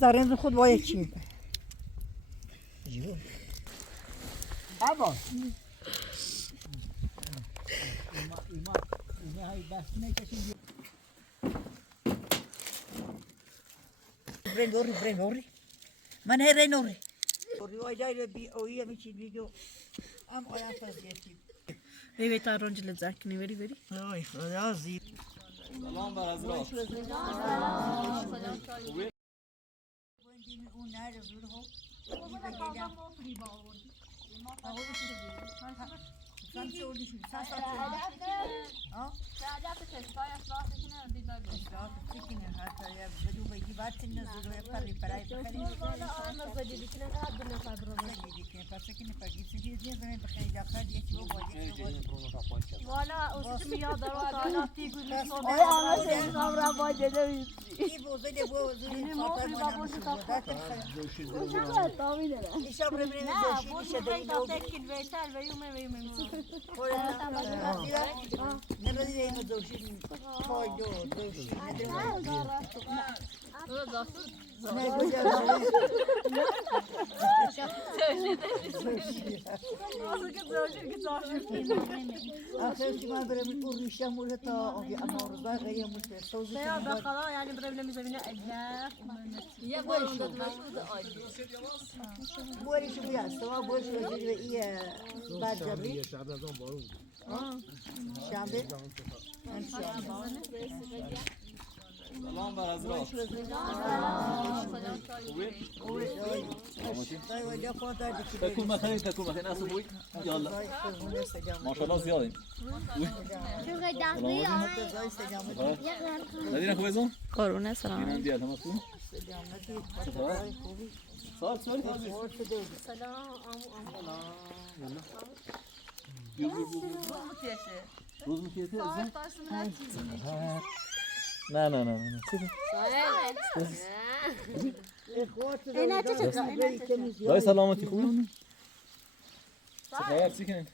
زرین خود باید چی؟ جون اما اینا های بس نکشیم برنوری من هی رنوری روی جای بی اویی میچی بیگو ام آیا فضیتی Evet Arroncil'e zakini veri. آی خدا زیب سلام بر حضرات. اون نرد زور ها Sen söylüyorsun. Sen satıyorsun. Ha? Çekini hatta ya. Bedu beygi batin nazuru ya pari parai pakari. Çekini pagi. Çekini zaman bakayım ya kadi ya çibo bodi. Valla o sizi mi ya darat hala figürlü sobe. Ay ama sen kavra bacede İyi bu zede bu zede satar bana. Uşaklar tahmin eder. İşe buraya Ne bir bu şey şu de beyta tekin beytel ve yume ve yume. Ne böyle yine dövüşün koydu dövüşün ne Akşam cuma beraber uğraşacağım orada ta o bir anarda gayyamış sözü. Ya ben kala yani problemimiz evine ecel. Ya bu arada da acı. Bu arada bu ya sabah bu arada ve iyi bacabri. Şambe. سلام بر حضرات. تكون مخير تكون مخير ناس بوي يلا ما شاء الله زيادين مدينة كويسة Koruna selam. دينا ديال هم اسمه صار سوري روز مكيتي لا لا لا داي سلامتي خوبی خیر چیکن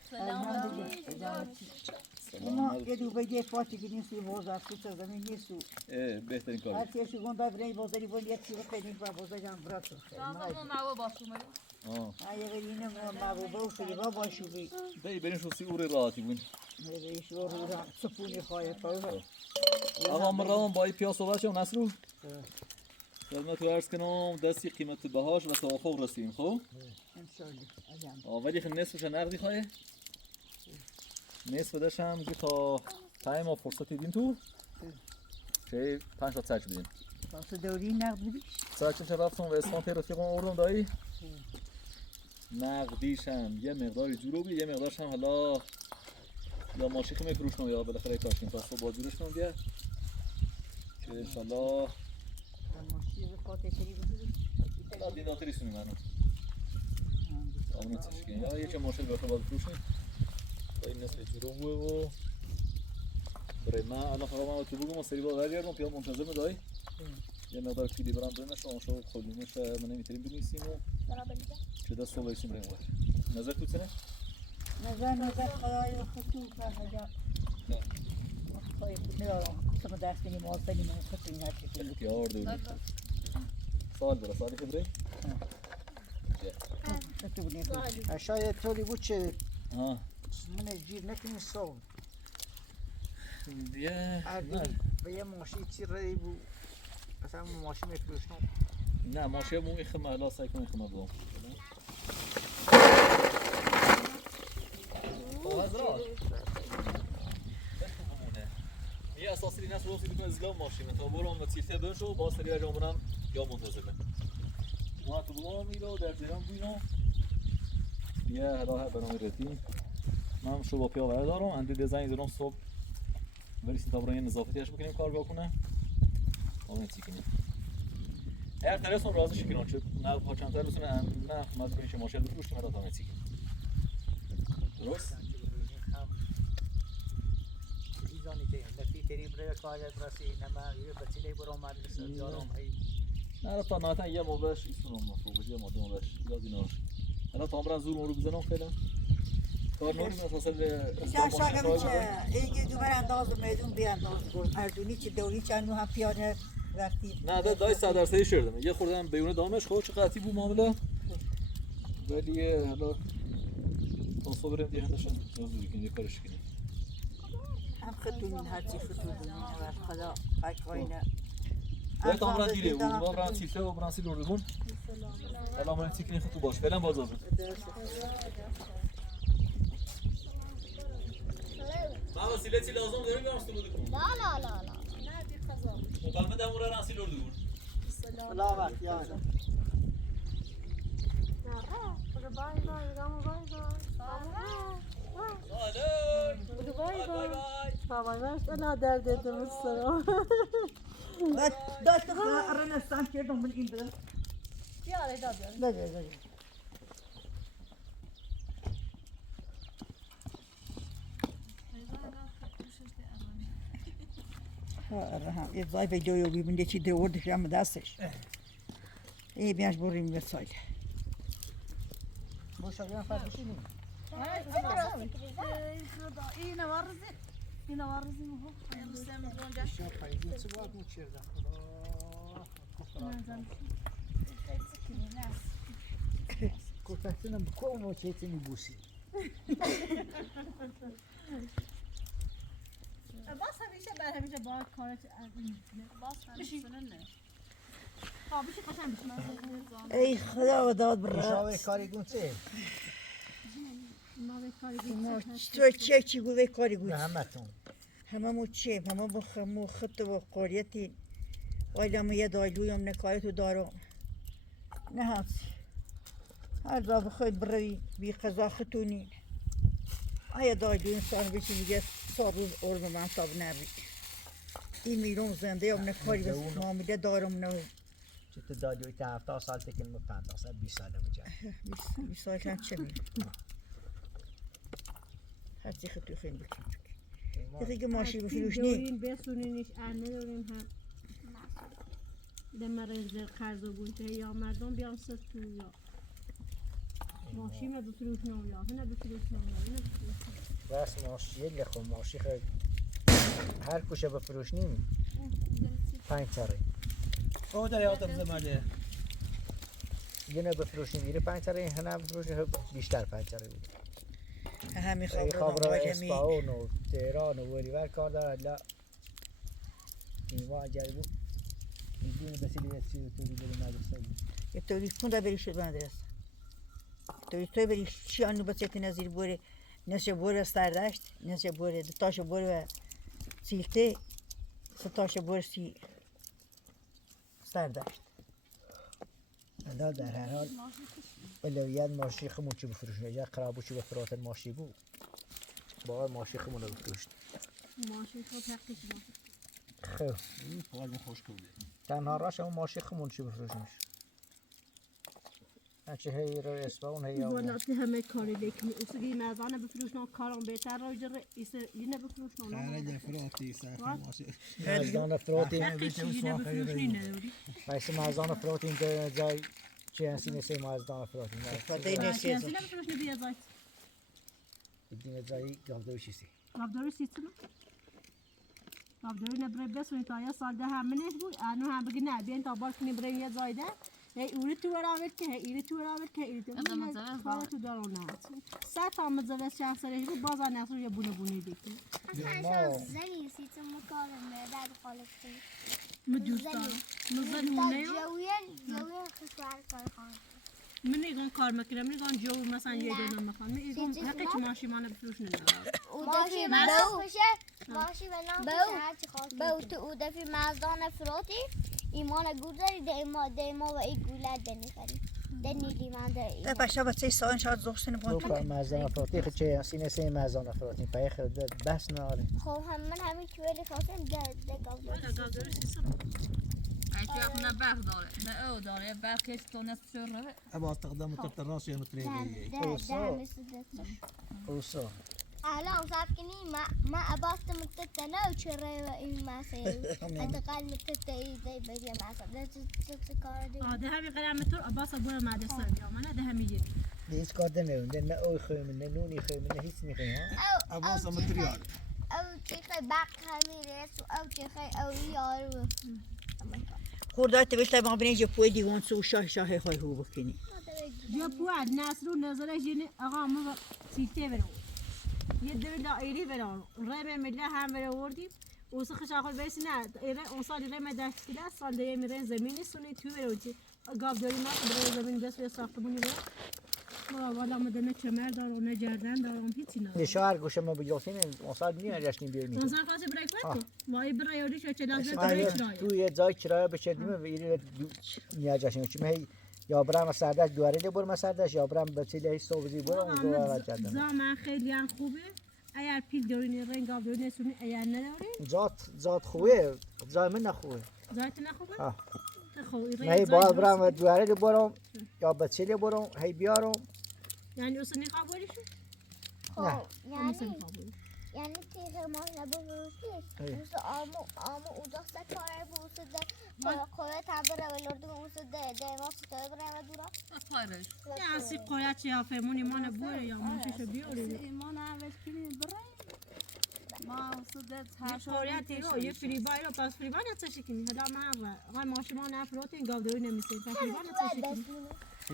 ما یه دو بگه فاتی که نیستی بازار تو زمین نیستو بهترین کار هر چیزی گنده برای بازاری بود یک چیز خیلی با بازار جان برات آیا غیرینه معبوبه و فریبا باشو بی دایی بریم شو سی اوری راحتی بون ایش رو سپونی خواهی فاوه آقا من روان با ای پیاس صحبت شم نصرو خدمت رو عرض کنم دستی قیمت بهاش و توافق رسیم خب انشالله ولی خب نصفش نقدی خواهی نصف داشتم که تا تایم و فرصتی دین تو چه 5 تا سرچ بدیم واسه دوری نقد بدیش سرچ چه رفتم و اسمانتی رفیقم آوردم دایی نقدیشم یه مقداری جورو بود یه مقدارش هم حالا یا ماشین که میفروش کنم یا بالاخره کارش کنم پس با جورش کنم بیا که انشالله ماشین فاتح شری بدیش لا دین داخلی سونی منو آمون تشکیل یا یه چه ماشین باشه باید فروش کنم با این نصف جورو بود و برای من الان فقط من تو بگم و سری با برگردم پیام منتظر دایی یه مقدار کلی برام برنش و آنشا خودمونش ما نمیتونیم بنویسیم و که دست رو بایسیم بریم باید نظر تو چنه؟ نظر خدای خطور فرمجا خدای خود ندارم سم دست نیم آز دنیم خطوری هرچی کنیم اختیار دولی سال برا سالی خبری؟ خطور نیم شاید طوری بود چه آه من جیر نکنیم سال دیگه به یه ماشین چی رایی بود مثلا ماشین میفروشنم نه ماشین مو میخمه الا سعی کنم میخمه بگم حضرات یه اساسی دی نست روزی بکنه ازگاه ماشین تا برام و تیرته بنشو با سری را جامونم یا منتظر بم ما تو بگم میرو در زیران بینو یه راه برنامه رتیم من شو با پیا دارم اندی دیزاین زیران صبح ولی تا برای نظافتیش بکنیم کارگاه کنه آمون چی کنیم اگر ترسون رازش کنن چه نه پاچانتر بسونه نه خدمت کنیم که ماشین بفروش کنه تا چی درست ایزانی که لفی تری برای کارت رسی نما یه بچه‌ای برام مدرسه یارم هی نه تا نهایتا یه موقعش ایستونم مفروض یه ماده موقعش لازم نور حالا تا برام زور رو بزنم فعلا کار نوری مثلا یا شاگم چه اینکه دوباره انداز میدون بیانداز کن اردونی چه دوری چند هم پیانه وقتی نه دای 100% شردم یه خوردم بیرون دامش خب چه قطعی بود معامله ولی حالا اصلا بریم دیگه هندشون زودی کنیم یه کارش کنیم هم خطونین هرچی خطونین و خدا حکاینا باید آمران دیره بود ما بران سیلته و بران سیل اردگون حالا آمران سیکنی خطو باش فعلا باز آزد ما وسیلتی لازم داریم بیام استو بودکن لا مقامه دمون را سیل اردگون سلامت یادم داشت رنستان کردم من این بده بده یه زای ویدیویی بیبینده چی دوردش هم دستش ای بیاش بریم به سایل باشه بیان فرقشی نیم Kurtaksana bu konu çetini busi. باز همیشه بر همیشه با کارت باز همیشه نه بشه قشنگ بشه ای خدا و داد برا Şave kari gunse. ما تو چی گوه کاری گوه Rahmetun. همه مو چه همه مو خط و قاریتی آیلا ما یه دایلویم نکایت و دارم نه هست هر دا بخواید بروی بی قضا خطونین آیا دایلویم سان بشی میگه روز علم من تاب نبید این میرم زنده هم نکاری بس معامله دارم نه Çıtı dalıyor 70 سال tekin mi 50 سال 20 سال بجا. 20 سال هم چه میرم هرچی خطو خیلی بکن دیگه ماشی بفروش نیم دورین بسونینش ارنه داریم هم ده مرز قرض و بونته یا مردم بیان ست تو یا ماشی ما بفروش نو یا هنه بفروش نو یا بس ماشی یه لخو ماشی خیلی هر کوشه بفروش نیم 5 سره. او در یادم زمانه یه نه بفروشیم میره 5 سره هنه بفروشیم بیشتر 5 سره بود. همین ای خبر خبر اسپاون و تهران و ولیور کار دارد لا ایمان جریبو میدونه بسیاری از چیز توری بریم مدرسه بود یه توری کن دا بری شد مدرسه توی بری چی آنو بسیتی نزیر بوره نشه بوره سردشت نشه بوره دتاش بوره و سیلته ستاش بوره سردشت لا در هر حال اولویت ماشی خمون چی بفروشیم یا قرابو چی بفروشن ماشی بود باید ماشی خمون رو بفروشیم ماشی خود حقیقی خب این پال خوش کنه تنها راش همون ماشی خمون چی بفروشیمش هرچه هی رو اسپاون هی یا والا همه کاری لیکنی اصلی مزانه بفروش نو کارم بهتر را جره اینه بفروش نو خیلی دفراتی سرخ ماشی مزدان فروتین حقیقی چیزی نبفروش نی نداری مثل مزدان فروتین که جای چنسی نسی مزدان فروتین فدای نسی سیاسی نبفروش نی بیا زایت دیگه جایی گاودو چیزی رابداری سیستم رابداری نبره بسونی تا یه سال ده همینش بود انو هم بگی نه بیاین تا بار کنی بریم یه زایده هی اولی تو برابر که هی ایلی تو برابر که ایلی تو کار تو دارونه سه تا متزوج شخص سرش بود باز آن نسو یه بونه دیگه زنی سیتم مکالمه در خالصی مدوستان مزنونه جوین خسوار کار خواهد من ایگان کار میکنم میگن جو مثلا یه دونه میخوام من ایگان حقی چه ماشی مانه بفروش ندارم ماشی بنا خوشه ماشی بنا هرچی خواست به تو دفی مزدان فروتی ایمان گذاری دیما و ای گوله دنی خری دنی لیمان در ده بشه بچه سان شاید زوستن تو بانتون مزدان فروتی خود چنسی نسی مزدان فروتین پای خود بس ناره خب من همین که ولی خواستم ده گاودو ايش احنا باخ داره ما او داره باخ كيف تو ناس شر ابا استخدام تحت الراس يعني طريقه ده مثل ده اوسا الان صاحب کنی ما اباست متتنا و چرا و این مسئله اتقال متت ایده بگه مسئله چه کار دیگه ده همین قلم تو عباس ابو مدرسه یا من ده همین هیچ کار نمیون نه اوی خیم نه نونی خیم نه هیچ میخوام ابا ماتريال او چه خیلی بق همی رس او چه خیلی او یارو خوردات بيشتا ما بني جبوي دي وان سو شاه خاي هو بكني بیا پواد نصر و نظرش اینه آقا ما سیته برو یه دو دایری برو رای ملی هم برو وردیم اوس خش آخر بیس نه ایره اون سال ایره مدرسه کلاس سال دیگه میرن زمینی سونی تو برو چی گاف داری ما برو زمین دست به ساختمونی برو ما والا مدن چمر دارم نه جردن دارم هیچی نه شهر گوشه ما بجوتیم اون سال نیه جشنی بیرمی اون سال خاصی برای کنی وای برای اولی شو چه لازم برای چرایی تو یه جای کرایه بچردیم و ایره نیه جشنی چی مهی یا برام سردش دواره برم سردش یا برام بچه هیچ صوبزی برم دواره جردن زمان خیلی هم خوبه اگر پیل دارین رنگ آب دارین سونی اگر ندارین زاد خوبه زای من نخوبه زایت نخوبه آه خوبه نه باید برم دواره برم یا بچه برم هی بیارم یعنی اصلا نخوابوریشو نه یعنی تیغ ما نبوشی اوس آمو اوزاسته کاره بوسه ده کوه تابره ولردو اوسه ده ما ستاره برای دورا پایرش یا سی قویا چه آفمونی ما نبوره یا منششو بیاری ایمان اول کنی برای ما سودت یه قویا تیرو یه فریبای رو پس فریبای نتشی کنی حالا من آقای ماشی ما نفروت این گاودوی نمیسید پس فریبای نتشی کنی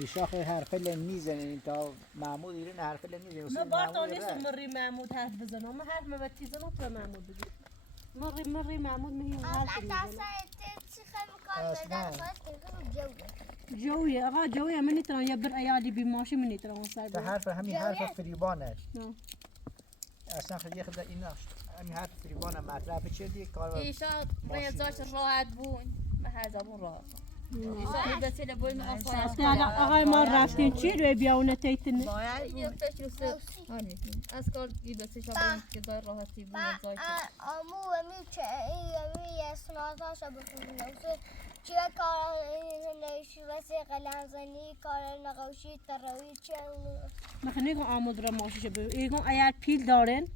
شاخ حرف لن میزنین تا محمود ایران حرف لن میزنین ما بارتون نیست مری محمود حرف بزنم ما حرف مبتیزه ما تو محمود بگی مری محمود میگه حرف بزنم جوی آقا جوی من نتران یا بر ایالی بی ماشی من نتران سر تا حرف همین حرف فریبانه نه اصلا خیلی خدا ایناش همین حرف فریبانه مطرح بچردی کار ایشا ریزاش راحت بون به هر زبون راحت ایشا بسیله بول من آفانا آقای ما رفتین چی روی بیاونه تیتنه باید یه فکر سه از کار بی بسیش بون که دار راحتی بون زایت آمو امی چه امی اسناداشو بخونم چه کار نشوسی قلنزنی کار نقاشی تراوی چه مخنی کن آمود را ماشیشه بگو ایگون اگر پیل دارن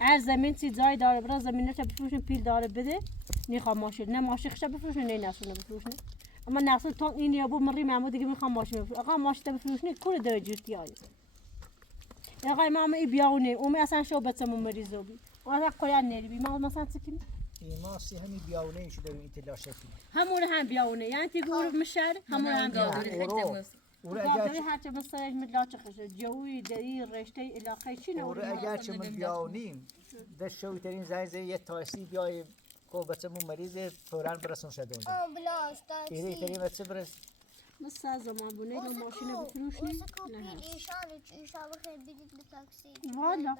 هر زمین چی جای داره برای زمینش بفروشن پیل داره بده نیخوام ماشین نه ماشین خش بفروشن نه نسونه بفروشن اما نسون تا این یا بو مری محمود دیگه میخوام ماشین بفروشن آقا ماشین بفروشن کل درجه تیایی آقا ما ای بیاونه اوم اصلا شو بچم مریضو بی آقا کویا نری بی ما مثلا چکیم ما سی همین بیاونه شده این تلاشه همون هم بیاونه یعنی تی گور مشار همون هم بیاونه اگر هرچه بسیج مدلات خشه جوی دری رشته علاقه چی نه اگر چه من بیاونیم دست شوی ترین زنگ یه تاسی بیای کو بچه‌مون مریض فوراً برسون شده اونجا آمبولانس ایره ترین بچه برس مثل زمان بونه یا ماشین بفروشنی نه ایشان بخیر بدید به تاکسی والا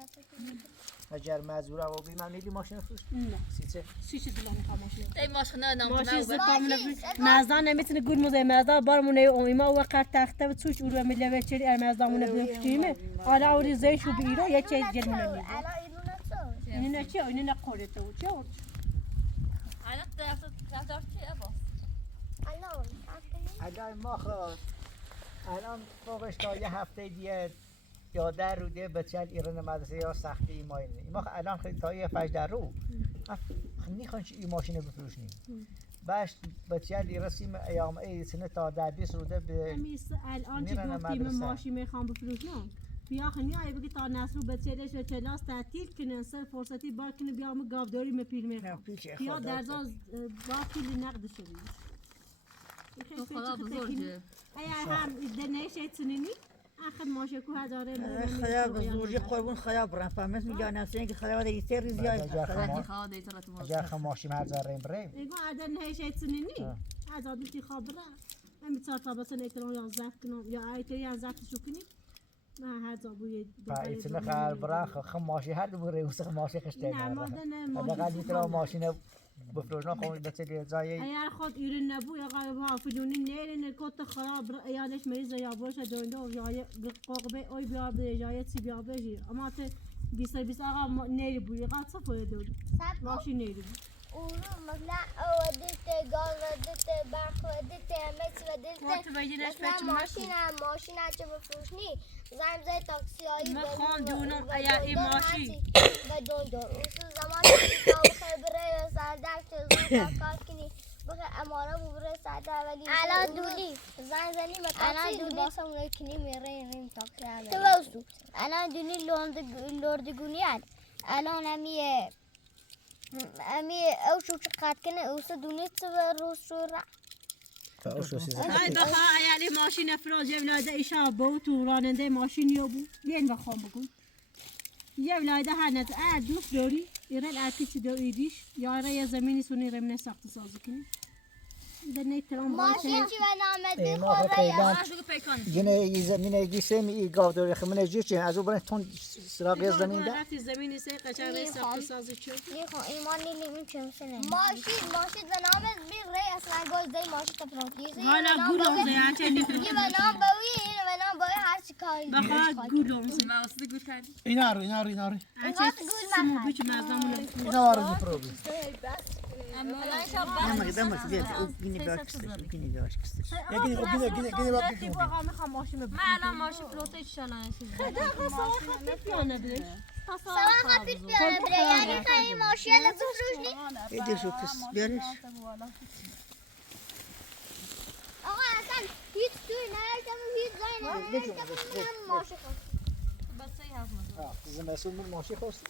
اگر مزور او بی من میلی ماشین فروش نه سیچه سیچه دلم میخوام ماشین ای ماشخنه نام ماشین زکام مزدان نمیتونه گول موزه مزدان بارمونه اویما و قرط تخته و توش اورو میله و چری مزدانمونه بفروشیمه حالا اوری زیشو بیرو یه چیز جلمونه میده این نه چی این نه قوله تو چی الان طرف چیه با الان ما خواهد الان فوقش تا یه هفته دیگه یا در رو دیگه بچه ایران مدرسه یا سختی ایماینه ما الان خیلی تا یه فجر در رو نیخوان چی این ماشین بفروشنیم باش بچه ایران سیم ایام ای سنه تا در 20 روده به الان چی گفتیم ماشین میخوام بفروشنم بیا خنی ای بگی تا نسرو بچه‌اش و کلاس تعطیل کنه سر فرصتی با کنه بیام گاوداری مپیر میخوام بیا در زاز با پول نقد شدی خدا بزرگه ایا هم دنیشه تنینی آخر ماشه کو هزاره خدا بزرگی قربون خدا برن فهمت میگن نفسه که خدا ولی سر زیاد خدا دیتر تو اگر خم ماشین هزاره بریم ایگو عدن نهشه تنینی از عادتی خبره هم چهار تا بس نکران یا زفت کنم یا ایت یا زفت شو کنی ما هر زابوی فایت نخال برا خم ماشین هر دو بریم وسخ ماشین خشته نه مادن اگر قاعد ترى ماشین بفروشنا خو بچه جایی اگر خود ایران نبود یا قلب فلونی نیرن کت خراب ایالش میز یا باش دونده یا قاقبه اوی بیا به جای چی بیا بجی اما ته 20 آقا نیری بودی قاعد صفای دور ماشین نیری اونو مثلا اودیت گال ودیت برق ودیت امس ودیت ماشین چه بفروشنی زنگ زای تاکسی هایی مخان دونم ایا ای ماشین بدون دور اون زمان که بخیر بره سردک زود کار کنی بخیر اماره بره سردک ولی الان دونی زنگ زنی متاسی دونی باسم اون کنی میره این تاکسی تو واسو الان دونی لوردگونیان الان امی او شو قد کنه او دونی تو روز شو فاوشو ای بخوا عیالی ماشین افراز ولاده ایشا بود و راننده ماشین یا بود یه بخوام بکن یه ولاده هنت دوست داری ایران ارکی داریدیش یا یه زمینی سونی رمنه ساخت سازی کنی ده نیترام ماشین چی به نام ای ما خیلی شو پیکان گینه ای زمینه گیسه می گاو داره خمنه جیچه از او برای تون سراغ زمین ده رفتی زمینی سه قشنگ ساخت سازی شد لیخو ایمان نیلیم چمسنه ماشین به نام بیر ری اصلا گل دی ماشین تپروتیزی حالا گولم زیاد چه یه به نام بوی اینو به نام بوی هر چی کاری بخوا گولم زیاد ما واسه گوش کردی اینا رو چه سمو بیچ مردمون اینا وارد پروبی Ama gidemez. Yine bir akıştır. Yine bir akıştır. گینه باید بکنم من الان ماشین فلوته چشانه سوان خفیف بیاره بره یعنی خیلی ماشین بفروش نی Edir şu kız. Görüş. آقا اصلا هیچ توی نرشتم و هیچ زایی نرشتم ماشین خواست زمستون من ماشی خواست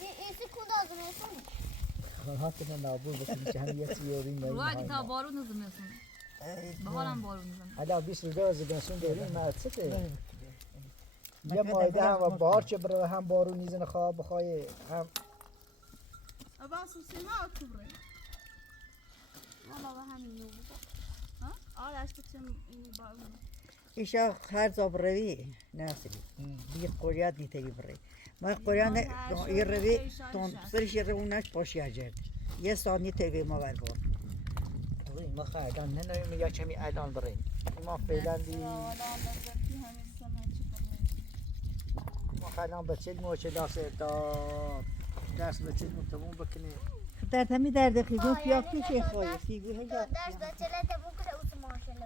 ایسی کدا زمستون خواهد من نابود بکنی که هم یه سیارین رو اگه تا باید بارون نزمستون بهارم بارون نزم حالا 20 روز زمستون داریم مرسته یه مایده هم و بار چه برای هم بارون نیزن خواه بخواه هم Abbas سیما کبره بابا همین نو İşe her zabravi nasıl? Bir Kore'ye diteyi bre. Ma Kore'ye ne irrevi ton sırf irrevi naş başlayacak. Ye saniye TV ma var bu. ما خواهدن نه نویم یا کمی الان بریم ما فعلا دی ما خواهدن بچه موچه داسته تا درس بچه تموم بکنیم Der temi derde kızım piyak bir şey koyuyor. Sigu hega. درس بچه بکنه اوت ماشین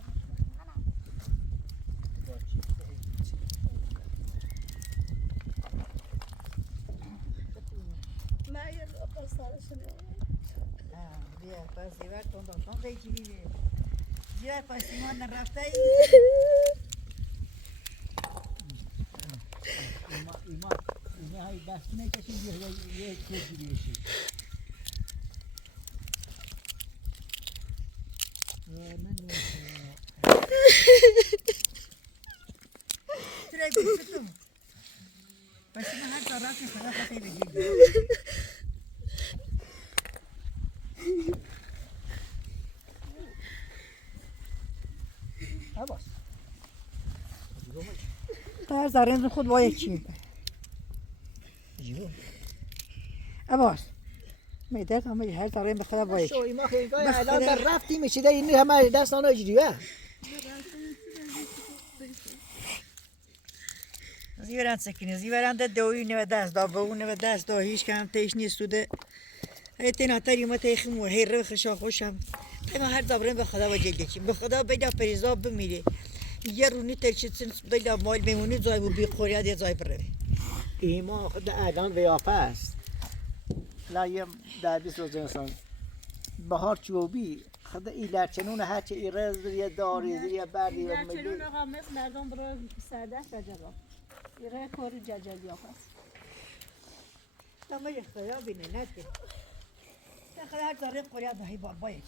Bia pas zivar ton de içi. Zivar pas iman rafta. ایما های دست نکشید یه کشی بیشید Tire gittim. Başıma her tarafı kadar fatayı beceriyor. عباس Her zarın خود باید چی؟ جیبون Abbas. میدرد همه هر zarın به خدا باید. شو ایما خیلی الان در رفتی میشیده این همه دست آنها جریه زیوران سکنی زیوران ده دوی نو دست دا بو نو دست دا هیچ کم تیش نیستوده هیتن اتری ما تیخم و هیر خشا خوشم اما هر زبرن به خدا وجه دیگه به خدا بیدا پریزا بمیره یه رونی ترچیتسن بیدا مال میمونی زای بو بی خوریاد یه زای بره ایما خود الان ویافه است لا یه در 20 روز انسان بهار چوبی خود ایلر چنون هرچه ایرز یه داری یه بردی و چلون میلی آقا مثل مردم برای سردش ججبا ایره کوری ججل یا پس تمام خدا بینه نکه خدا هر زبرن خوریاد به با باید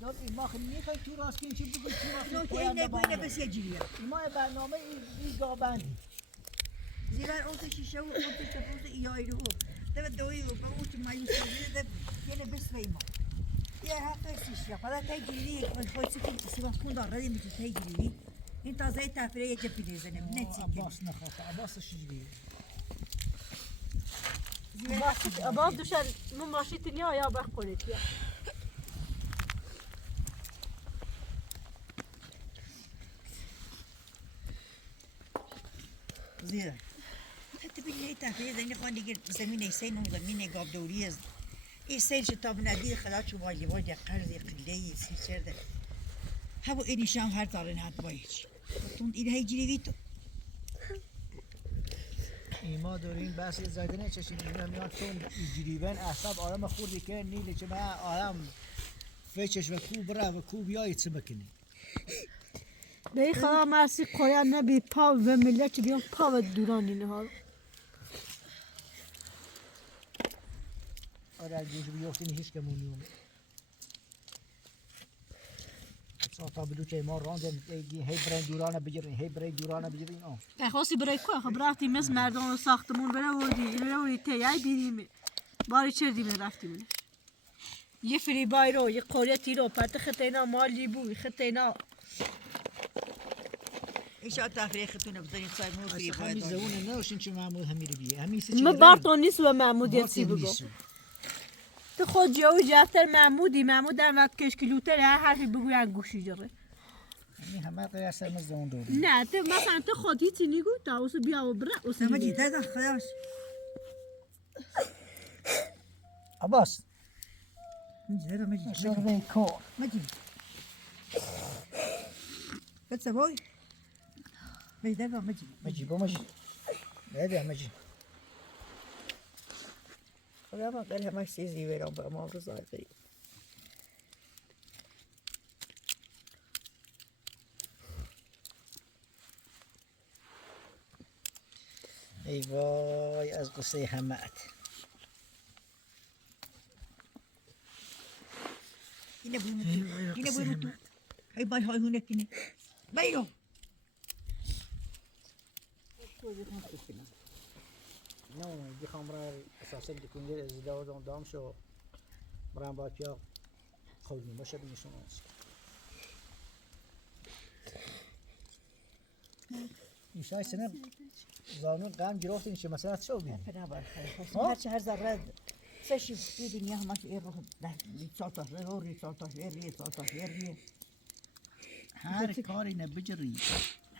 داد ایما خیلی میخوای تو راست که چی بگوی تو راست نو که که اینه بینه بس یه جیریه ایما برنامه ای گابندی زیور اون شیشه و اون تفوز ایایی رو ده دوی و با اون مایوسی ده یه بس ویما یه هفته شیشه خدا تیجیری من خود سکن سیما خون داره میشه تیجیری این تازه تفریه یه جپی دیزنه نه چیکه عباس نخواه عباس شجری Abbas düşer bu maşiti niye ayağa bak kolet ya. زیرا حتی بیلی تفریه زنی خان دیگر زمین ایسین اون زمین گاب دوری است ایسین شتاب ندید خدا چو بالی باید قرضی قلیه سی چرده همو اینیشان هر دارن هات باید تون این هی جیری تو ایما دارین بحث زایده نچشین اینا میاد چون جریبن احساب آرام خوردی که نیلی چه من آرام فچش و کو بره و کو بیایی چه بکنی به خدا مرسی قویا نبی پا و ملت بیان پا و دوران اینه ها آره گوش بیافتین هیچ کمونیوم تا بدو چه ما راندن هی برای دورانه بگیرین هی برای دورانه بگیرین خاصی برای که خبراتی مثل مردم ساختمون بروردی تیای بیریم باری چردیم رفتیم یه فری بایرو یه قوریتی رو پرت خطینا مالی بوی خطینا ایشا تفریختون بزنید سایمون فری همین باید زونه نوشین چه محمود همین رو بیه همین سه ما بارتون نیست و محمود یه سی بگو تو خود جاوی جاتر محمودی محمود در وقت کشکلوتر هر حرفی بگوین گوشی جره این همه قیاس هم زون دو نه تو مثلا تو خودی چی نگو تا اوسو بیا و بره اوسو مجید دادا خداش عباس مجید دادا مجید شغل کار مجید بس بوي مجید دادا مجید مجید با مجید بده مجید خدا ما قال همش چیزی برام با ما روز آخری ای وای از قصه همت اینه بوی تو هی بای های هونه کنه بیرو نه بخوام را اساسا بکنید از داود دام شو برام با کیا خودم باشه بنشون ایشای سنه زانو قام گرفتین چه مثلا شو بین بنابر هرچه هر ذره سشی في دنيا ما في روح صوته روري صوته ري هر کاری نبجری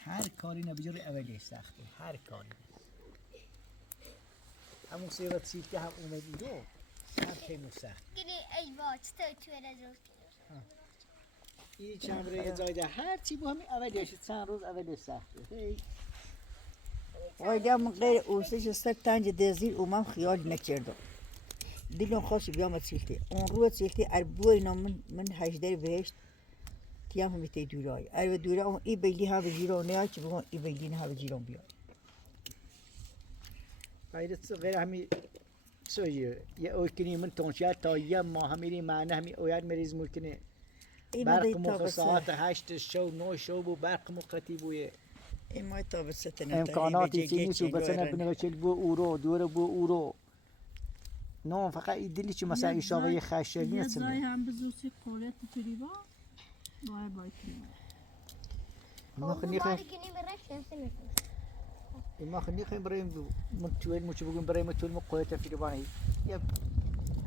هر کاری نبجری اولی سخته هر کاری همون سیرت سیفته هم اومدی دو هر کیمو سخت گیری ای باچ تو توی رزول این چند روی زایده هر چی با همین اولیش چند روز اولی سخته وایدا من غير اوسش است تنج دزیر اومم خیال نکردم دیگه خواست بیام سیختی اون رو سیختی اربوی نام من هجده بهشت تیام هم تی دورای ارب دورا اون ای بیلی ها بجیرون نه چی بگم ای بیلی نه بجیرون بیاد غیرت غیر همی سویه یه اوکنی من تونشیت تا یه ماه همیری معنی همی اوید مریض ممکنه برق مخ ساعت 8 شو 9 شو بو برق مقتی بویه این ما تا بستن امکاناتی چی نیست و بسنه بنوشل بو اورو دور بو اورو نه فقط این دلی چی مثلا ایشاوه خشن یه نیست زای هم بزرسی قوریت فریبا بای ما خنی خیم کنی برای ما خنی خیم برایم متول مچ بگم برایم متول مقویت فریبانی یه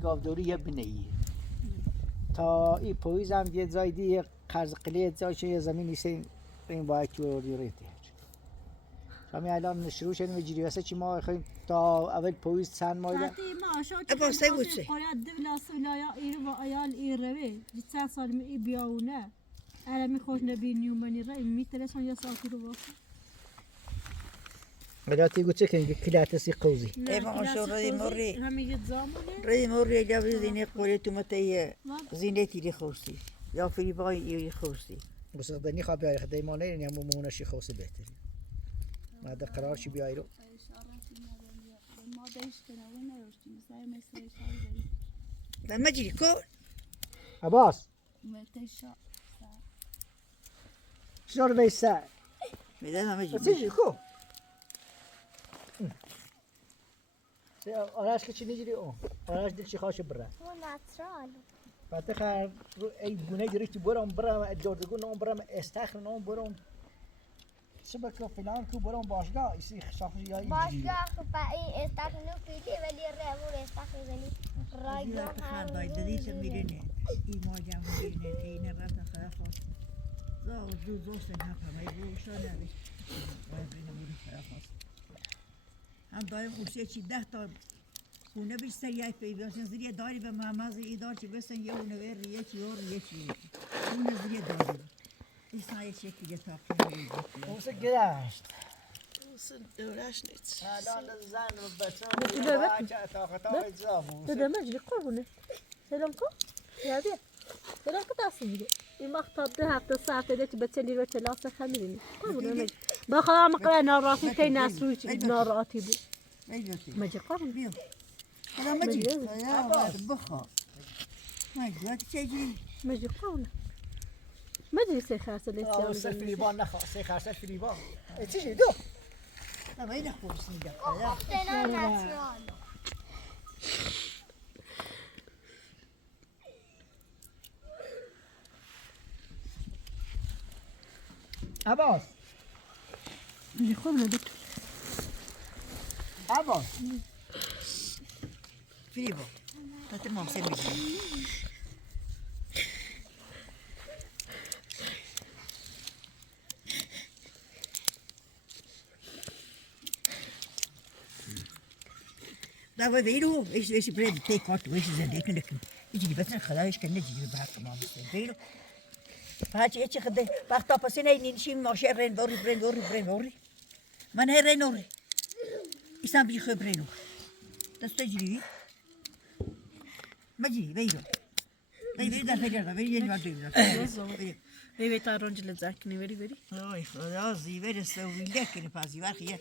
گاودوری یه بنیه تا این پویز هم یه زایدی یه قرض قلیت زای چه یه زمین نیست این باید تو ریته همین الان شروع شدیم جیری واسه چی ما خواهیم تا اول پویز چند ماه ده ما شاید ابا سگوچه قوریت دولا سولایا ایر و ایال ایروه چند سال می بیاونه الان خوش نبینیم منی را میترسون یا ساعتی رو واسه ملاتی گوشه کنی کلات سی قوزی ای ما شو ردی موری همین زامونه ردی موری جاب زینه قولی تو متى زینه تیری خوستی یا فریبای ایری خوستی بس دنی خواب بیای خدای ما نه یعنی همون شی خوسته بهتری ما ده قرار شی بیای رو ده مجری کو عباس شنو بیسا میدم مجری چی کو آرش که چی نجری اون آرش دل چی خواهش بره تو ناترال بعد خیر ای بونه گرفتی برام برام دردگون نام برام استخر نام برام شبکه فلان کو برام باشگاه ایسی شاخش یا ایجی باشگاه با این استخنو پیتی ولی رهور استخن زنی رایگان خر باید دادیش میرینه ای ما جمع میرینه ای نبرد خراب خواست زو زوستن هفته می بوشا نبی باید برینه بودی خراب خواست هم دایم اوشه چی 10 تا خونه بیش سریعی پیوستن زیری داری به محمد ای دار چی بستن یه اونه ویر ریه چی اور ریه چی اونه زیری داری ایسای شکلی که تاقیم اوسه گرشت دورش نیست الان زن و بچه و باچه طاقتا زامون ده مجری قربونه سلام کو یادی سلام کو دستی میگه این مقطع ده هفته ساعت ده که بچه لیرو تلاس خمیرینی قربونه مجری با خدا مقره ناراتی تی نسروی چی ناراتی بود مجری قربونه بیا خدا مجید بخوا مجید چه جی مجری قربونه دی سه خرسه لیسیان سه دنیشه فریبان نخواه سه خرسه فریبان چی شد دو نه این خوبش نیگه اختنا نترال عباس خود ندید عباس فریبا تا مامسه میگی دعوة بينه ايش بريد تيك اوت وايش زديت لكن يجي بس خلاص كان نجي بحق ما بينه فهاتي ايش خدي وقت بسينا نمشي ماشي رين بوري من هي رين اوري إسام بيجي خبرينه تستجري ما جي بينه ده فجر بيجي الوقت وی تا رنج لزاکنی وری آی خلاص يبرد سوي لك اللي فازي واخي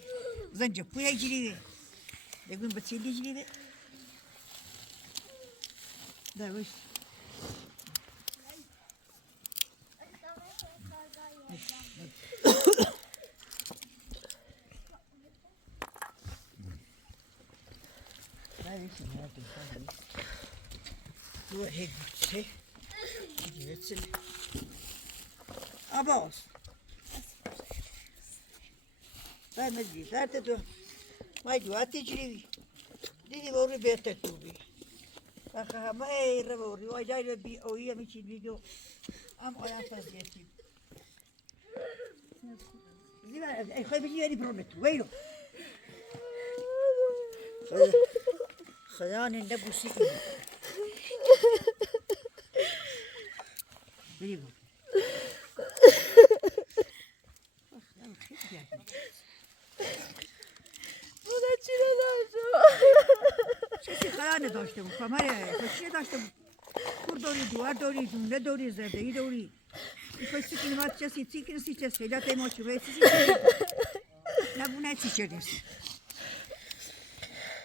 زنجة بويا يجري يقول بتسيلي يجري ده وش هو هيك بتسي يجي بتسلي عباس لا مدري لا تدو ما يدوا تجري دي بوري بيت توبي اخا ما هي ربوري وجاي بي او هي مشي فيديو ام على فازيتي زي اي خايف يجي برونت وينو خلاني نبوسي بريبو چیزی خیلی نداشته بود کامره چی داشته بود کور دوری دوار دوری دونه دوری زردهی دوری میخواستی که نماد چسی چی کنسی چس خیلی تایما چی باید چیزی نبونه چی چردیسی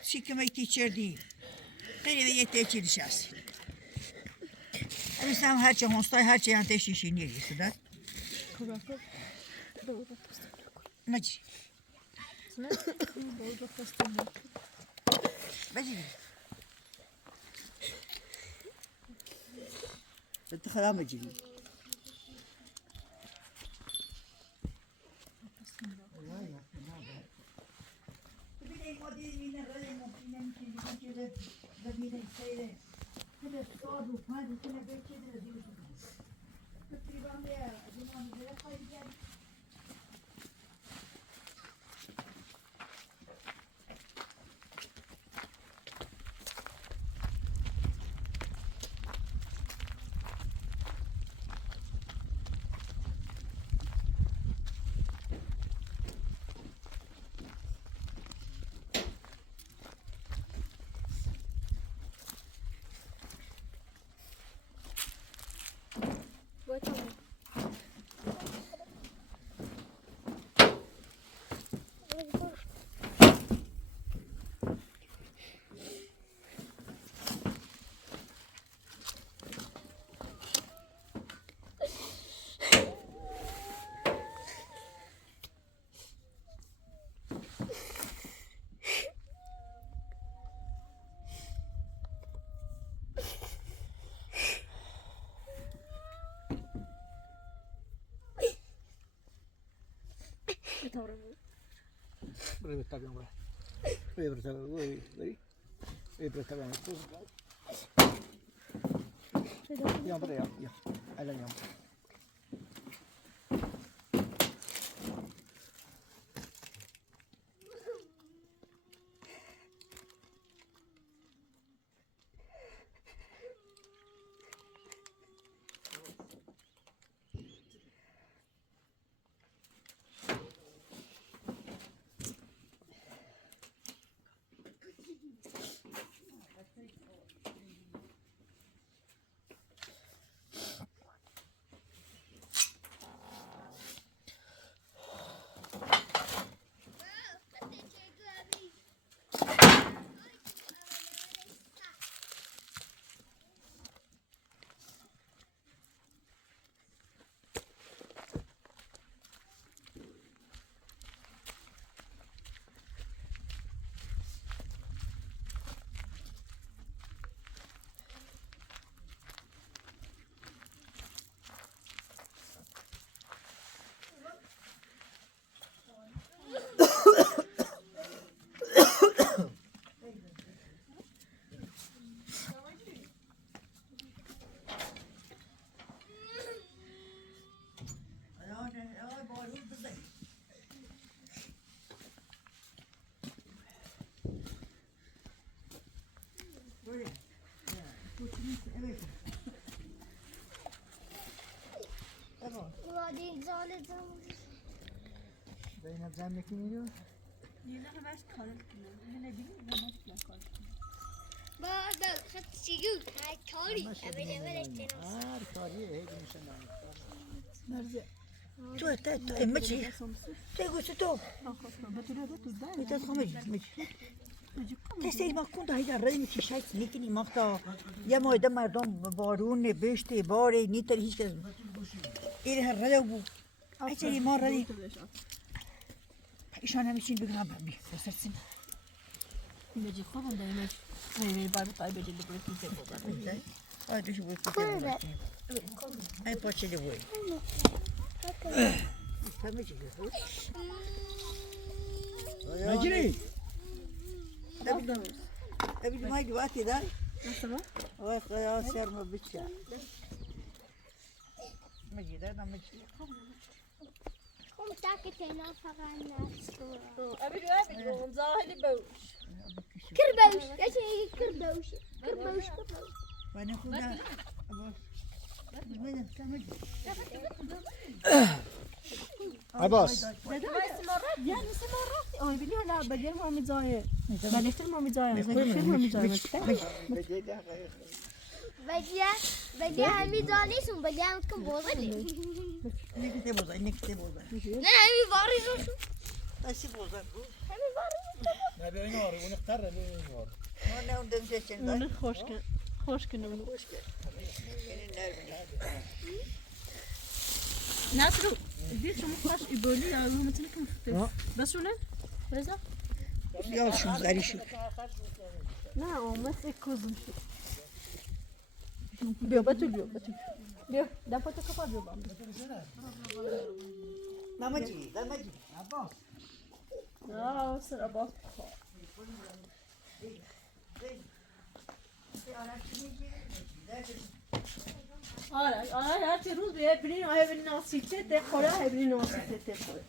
چی که میتی چردی خیلی به یه تیچی نشستی همیشه هم هرچه هنستای هرچه هنتشی شینی گیسته داد مجی مجی انت خلا مجی برای بتابیم برای بتابیم یا برای یا الان یا دادین زال زمون زینب زن میکنی رو؟ یه همش کار کنم نه دیگه همش کار بعد خط چیگو کاری هر کاریه هیچ میشه مرزه تو اما چی؟ تو گوشت تو میتونی خواهی کسی ما کن دایی در رای میچی شایست میکنی مختا یه مایده مردم بارون بشته باره نیتر هیچ کس ایره هر رای بود ایچه ما رای ایشان همیشین بگنام بی بسرسیم بجی خودم دایمش وی بار بتای بجی لبرو کیسه بودن آی دوشو بود کتر ای پاچه دی بود همه چی بود نگیری ابی مای دواتی دار مثلا آی خدا سرما بچه مجیده نمیچی خب تاکه تینا فقط نستو ابي اون ظاهري بوش کربوش یا چه کربوش کربوش وانا خدا عباس يا نسي مرات اه بيني ولا بدير ما مزايا بلشت ما مزايا زين ما مزايا بدی همی دانیسون بدی هم کم بوزه نکته بوزا نکته بوزا نه همی واریزوشون اسی بوزا همی واریزوشون نبي نار ونختار نبي نار ما نه اون دمشه چند دار اون خوش کنم نصرو دي شو مخرج يقولي يا هم تلكم بس شو بس یا شو زری شو لا هو بس كوزم شو بيو بتو بيو ده فتو كفا بيو بام نمجی نمجی عباس اه سر ابا آره هر چه روز بیه برین آیا برین ناسیته ده خوره های برین ناسیته ده خوره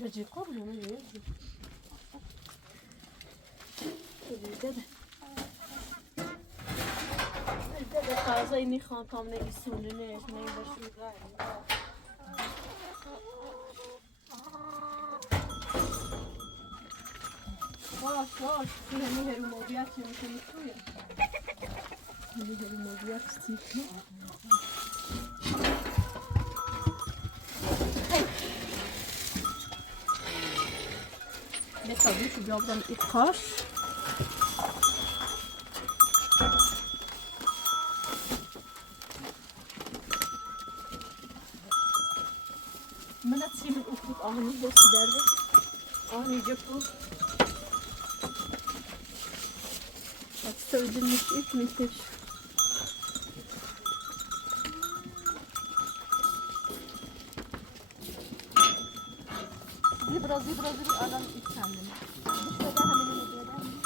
بجي قبل ما يجي ده تازه میخوام کام نگیسونه نه باشی باش همه هرو موبیت میکنی توی همه هرو موبیت سیکنی بسازی شو بیابدم ایقاش من تسيب الأخوت آهني بوسي داربه آهني جبتو هتستوي دل مش إيك ميتش زبرة أنا إتسامن مش بداها من المدينة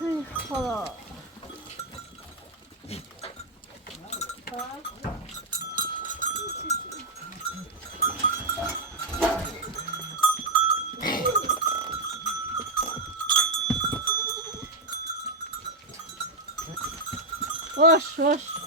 ای خدا باش باش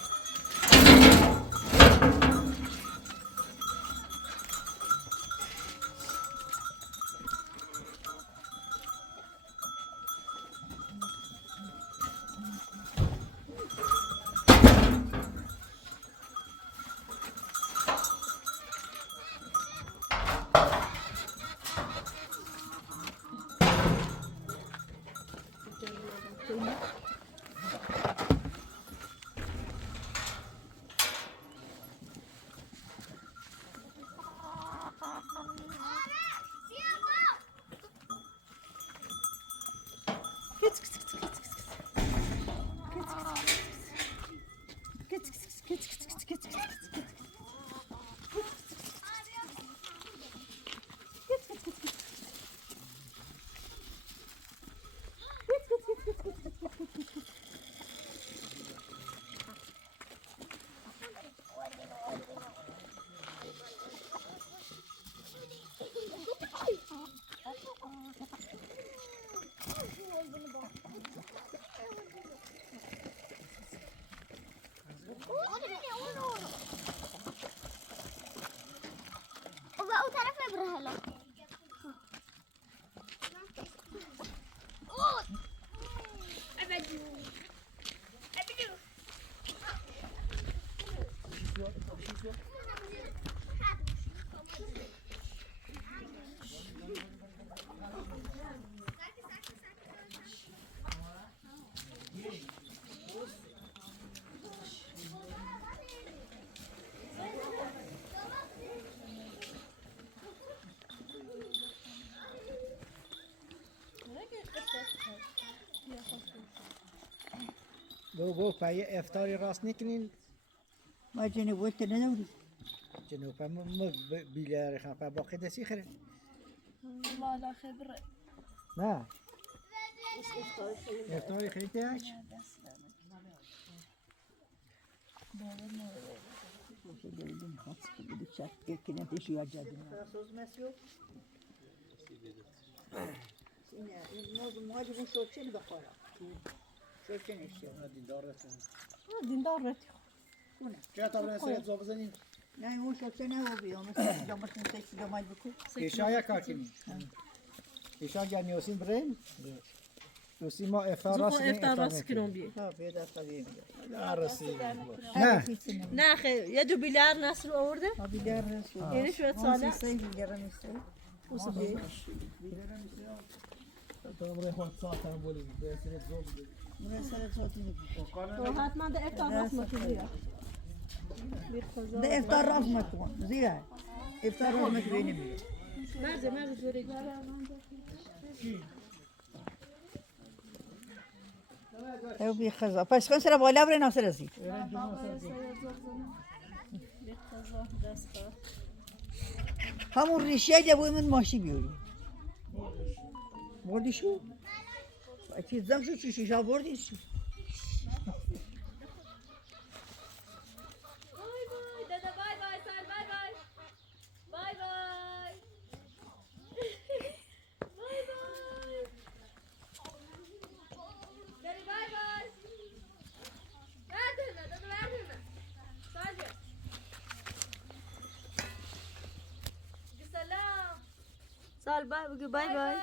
اون طرف نبره هلا دو پای افتاری راست نکنین ما جنی وقت نداری جنو پا بیلر خان پا باقی دستی خیره لا خبره نه افتاری خیلی اچ Söz mesut. ما جبون شوچه بخورم شوچه نشیم دیندار رتی چرا تا برای سریع زوب بزنیم؟ نه اون شوچه نه بیام مثل جامعه سیک جامعه بکن ایشا یا کار کنیم ایشا گر نیوسین برین نیوسین ما افتار راست کنیم افتار راست کنم بیه ها بیاد اصلا بیاد نه نه خیر یه دو بیلر نصر آورده ها بیدار رسول یعنی شوید ساله سی بیدار نیسته اوسو بیه تا برای خود ساعت هم بولیم به سریع زوب بزنیم من سر صوتی تو حتما ده افتار راست مکنی ده افطار راس مکن زیرا افطار راس مکن نمیره مرزه دوره او بی خزا پس کن سر بالا بره ناصر ازی همون ریشه جبوی من ماشی بیاری بردی شو اکی زم شو چی شیشا بردی شو دادا بای بای سال بای بای بای بای بای بای داری بای بای بردونه دادا بردونه سال جا سلام سال بای بگو بای بای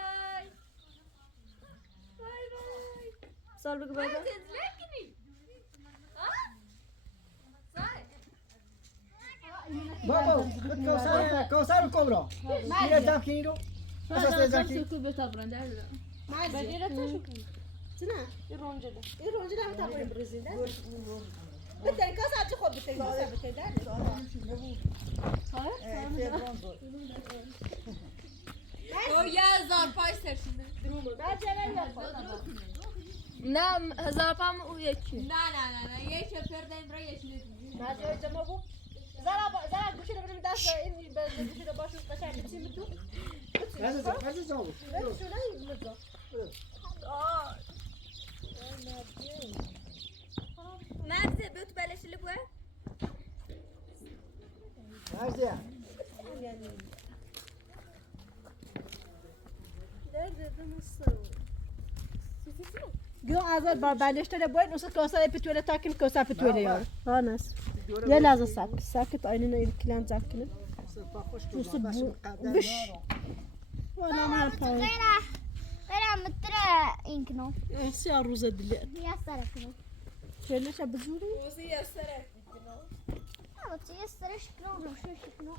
بای بای سال بگو بای بای تزلکنی ها سال بابا کوسر کبرا میره دم کنی رو اساس دم کنی سکو بتا برنده هردم بدیره تو شو کنی نه این رونجه ده این رونجه ده تا کنیم برزیده بتن کاس اچ خود بتن کاس بتن او 1000 پای سرشونه نه 1000 پام او یکی نه یک فرد این برای یک لیتر بعد جمع بو زرا گوشی رو بریم دست این گوشی رو باشون قشنگ بچیم تو هذا زاوي شو نه مزا مرزه بيوت بلاش اللي بوه هذا گو ازاد با بلشتره باید نوست کاسه پتوله تاکن کاسه پتوله یار ها ناس یه لحظه ساکت آینه نه کلان زاکنه نوست بش ولا ما پاو غير متر يمكنوا سيا روزه دلي يا سرك شلش بزوري يا شكلهم شو شكلهم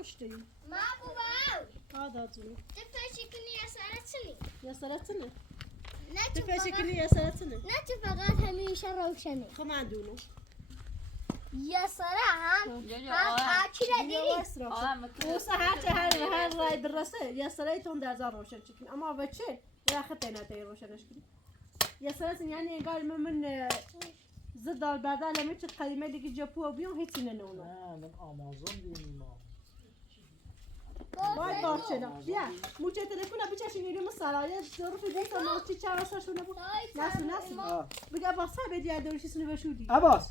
مشتي ما ابو باو هذا زوري تفشكني يا سرتني يا سرتنا نتو تفشكني يا سرتنا نتو فقط همين شروشني كمان دونو يا صراحة ها كذا ديري وصحات هر راي درسه يا سريتون ده زار روشن شكل اما بتشي ولا خطينا تي روشن شكل يا سرت يعني قال من زد البدل لما تقيمه اللي جابوه بيوم هيك نونو من امازون ديني ما باید باشنا بیا موچه تلفن بچشین اینو مسالای ظروف دیگه ما چی چهارش شونه بود نسو بگه باسا بدی دورشی سنو بشودی عباس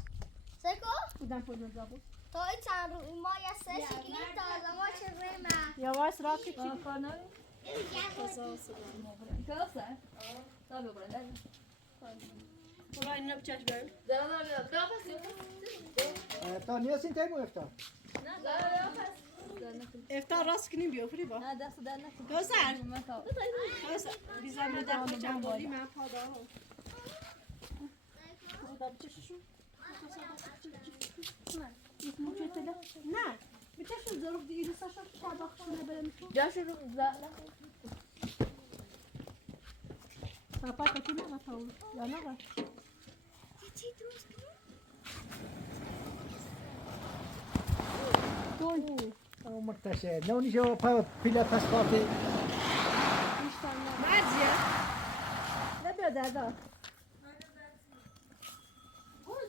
سکو بودن پول مزابو توی چند رو ما یا سه شکلی تازه ما چه ریمه یا وایس راکی چی كوسه طب برندان والله اینو بچش بریم تا نیاسین تیمو افتار افتار راست کنیم بیو فری با دست در نکن کوسر کوسر بیزم رو در کجا بولی من پادارم خدا بچششو موچه تله نه بچشون ظروف دیگه ساشو شاداخشونه برم تو جاشو رو زعلا پاپا کتی نه تاول یا نه چی درست کنیم؟ او مرتشه نونی جو پا پیلا پاسپورتی مرزیه نبیا دادا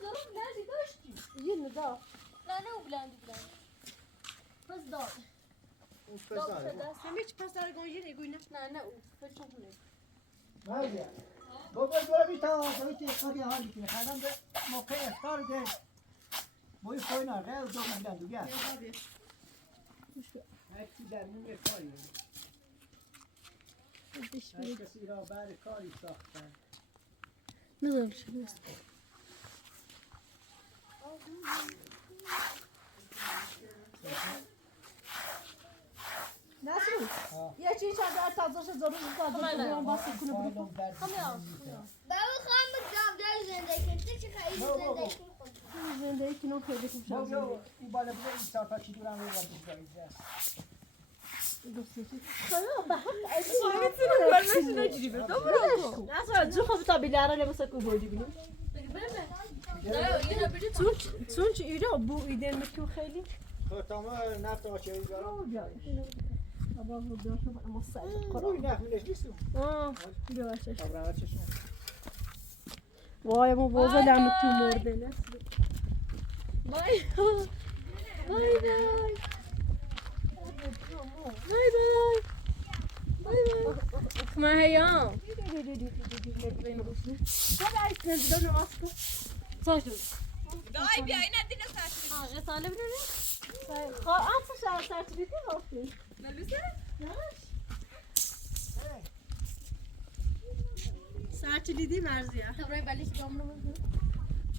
ظروف لازم داشتي یه ندا لا انا وبلاندي بس دار همه چی پس داره گویی نگوینه لا انا فشو هنا مرزیه بابا دورا بیتا دویتی اقتاری حالی کنه خیلی به موقع اختار ده بوی خوینا غیر دو مهلن دو بیا هرچی در نیم کاری هر کسی را بر کاری ساختن نظر شده نسرو یه چیز چند تازه شد ضرور تازه باسی کنه برو بابا خواهم دابدار زندگی چی خیلی زندگی زندگی کنم خیلی خوب شد بابا این بالا بوده این ساعت ها چی دورم رو باید بگذاره جو خب تا بیلاره لباس کو بودی ببین چون چی ایرا بو ایده میکو خیلی تمام نفت آچه ای دارم بابا بودم اما سعی روی قرار نفت نشلیستم ببخشش خبرنه چشم وای مو بوزه دم تو مرده نه باي باي باي ما هي دای بیا این ادینه ساعتی يا طالب لنا انت ساعتيتي غوفي ملوسه ساعتي دي مرزيه تبري بلش جامله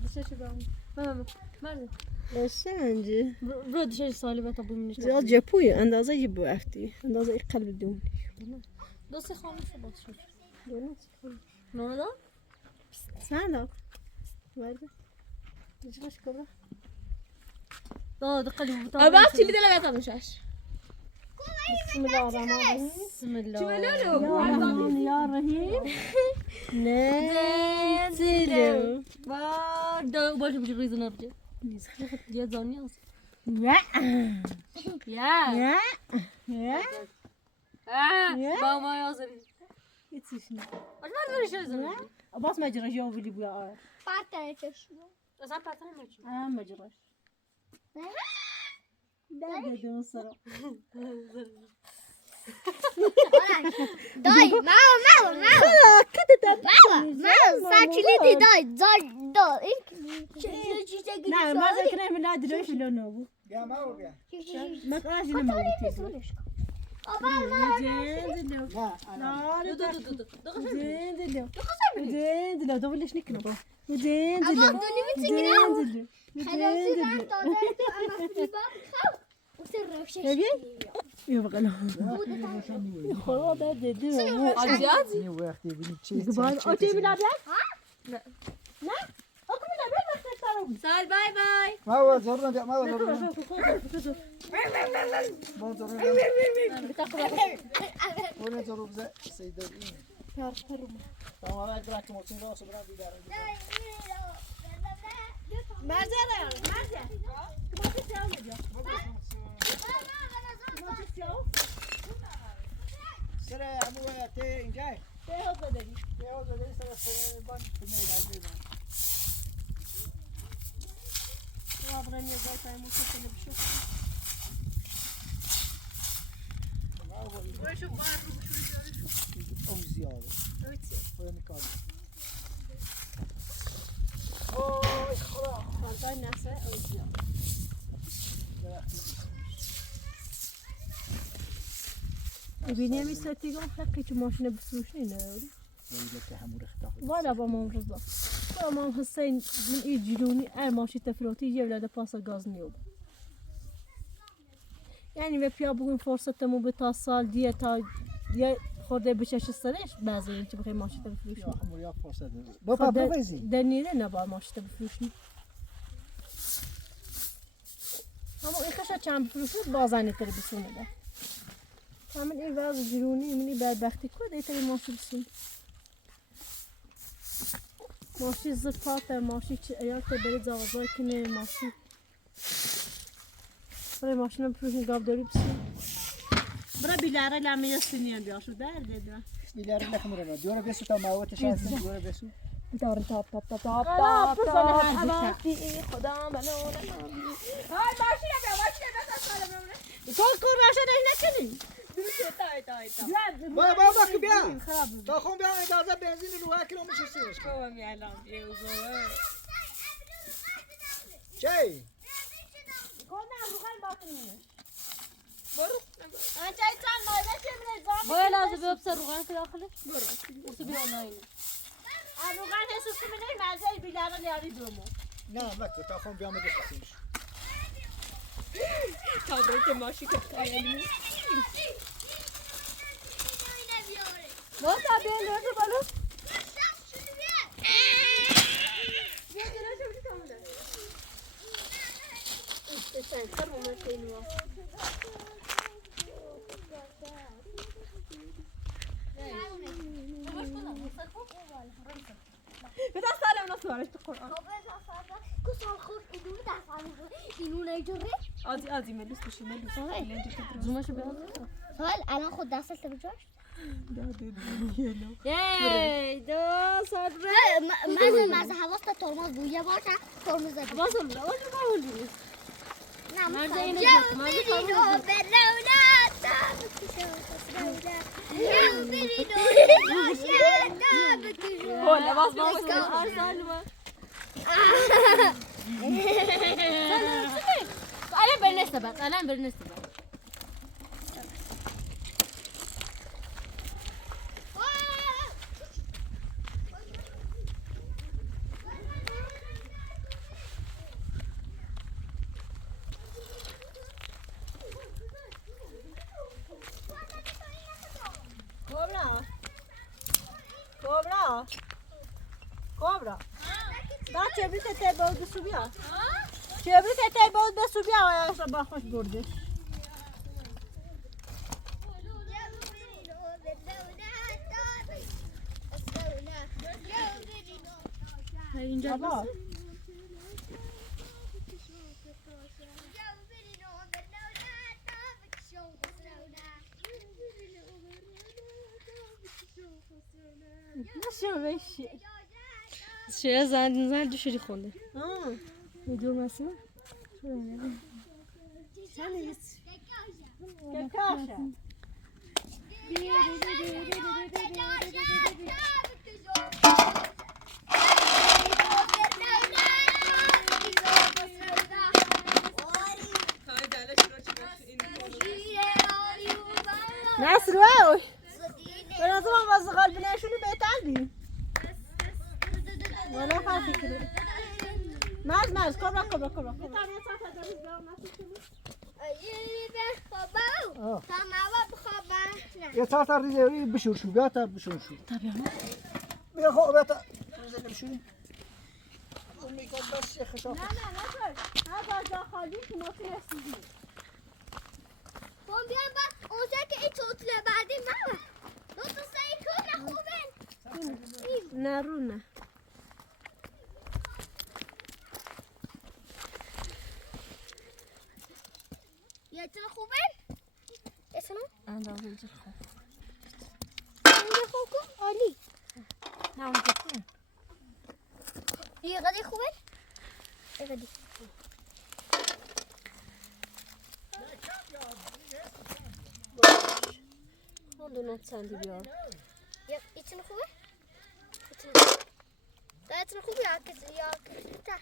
بس شو بعمل مرزي الشنجي برو دشي صالبه ابو منش زياد جابوي اندازه يجيبو افتي اندازه يقلب دون دوسي خامس بس شوف دونات نودا ساعه ورده نجمش كبره دقلي ابعت لي دلوقتي مشاش بسم الله الرحمن الرحيم بسم الله يا رحمن يا رحيم نزلوا دا باش بجيب ريزن ارجع يا زاني يا يا يا يا ماما يا زري يتسشنا اش ما ادري شو زري باص ما جرى جاوب اللي بيا پرتره چشم اصلا پاتره ماشي ما جرى در بدون سرا دای ساکلیدی دای نه ما ذکر من نداره فیلو نبود بیا ما بیا. ما کاش نمی‌بودی زين لو ليش نكنبه زين يبغى له خلاص ده عادي وقتی ببینید چی اوتي بلا لا لا اكو بلا بلا سال باي باي ما زورنا بیا ما زورنا ما زورنا ولا زورو بزا سيدو تمام اگر که موسیم را صبر دیدار مرزه سر عمو ته اینجا ته دادی بیا زدی سر بان میاد وابرني زي تايم وصلنا بشوف وشو بعرف او زياده وين كان اوه خلاص فانتاي ناسا او زياده ببینیم این ساعتی گم حقی که ماشین بفروشی نداری والا با مام رضا با مام حسین من ایجلونی ماشی تفروتی یه ولاد پاس گاز نیوب یعنی به پیا بگویم فرصتمو به تا سال دیگه تا یه خورده بچش سرش بعضی اینکه بخوای ماشی تفروشی یا فرصت با پاپا بزی دنیره نبا ماشی تفروشی اما این خشا چند بفروشی بازنی تر بسونه ده همین این وضع جرونی منی بدبختی کد ایتری ماشی بسون ماشی زفاته ماشی ایال که برید زاغزای کنه ماشی برای ماشین هم پروشن گاب داری بسون برای بیلاره لمه یا سنیان بیاشو در دیده بیلاره لکم رو دیوره بسو تا مواتش هست دیوره بسو دار تاپ تاپ تاپ تاپ تاپ تاپ خدا منو های ماشین کن راشد نکنی بابا که بیا تا خون بیا اجازه بنزین رو هر کیلو میشه سیرش چی؟ باید لازم بسر روغن که داخله برو بیا نایی روغن حسوس که منه مزه بیلاره لیاری دومو نه مکه تا خون بیا میده سیرش تابرت ماشی که خیلی باید بیان دارد بالا بده سالم نصورش تو قرآن كسر خور إنه دافع إنه لا يجري عادي ملوس بشي ملوس زوما شو بيها سؤال أنا أخذ داسة تبجوش ياي دو صار ماذا هوست ترمز بويا باشا ترمز ده وصل ولا ما هو نعم ما جاوبني زي ولا بس ما الان بالنسبة بس الان بالنسبة Cobra. Da çevrite te bölge su bia. Çevrite te bölge su bia ya sabah hoş gördü. Hayınca bak. Nasıl bir şey? Şeye zannedilen düşürü kondu. Aa, ne diyorsun? نصر واو به نظرم واسه قلب نشونی بهتر بیم ولی حرفی کنه مرز کبرا یه تا تا ریزی بشور شو بیا تا بشور شو بیا خب بیا تا ریزی بشوری اون میگه بس چه خشاف نه هر جا خالی که ما تونستیم خب بیان بس اونجا که این توتله بعدی نه دو تا سعی کنه خوبه نه یه چرا خوبه اسمو اندازه اینجا خوب اینجا خوب کن عالی نه اونجا کن یه قدی خوبه یه قدی اون دو نت سندی بیار یه ایتون خوبه ایتون خوبه یا کسی تا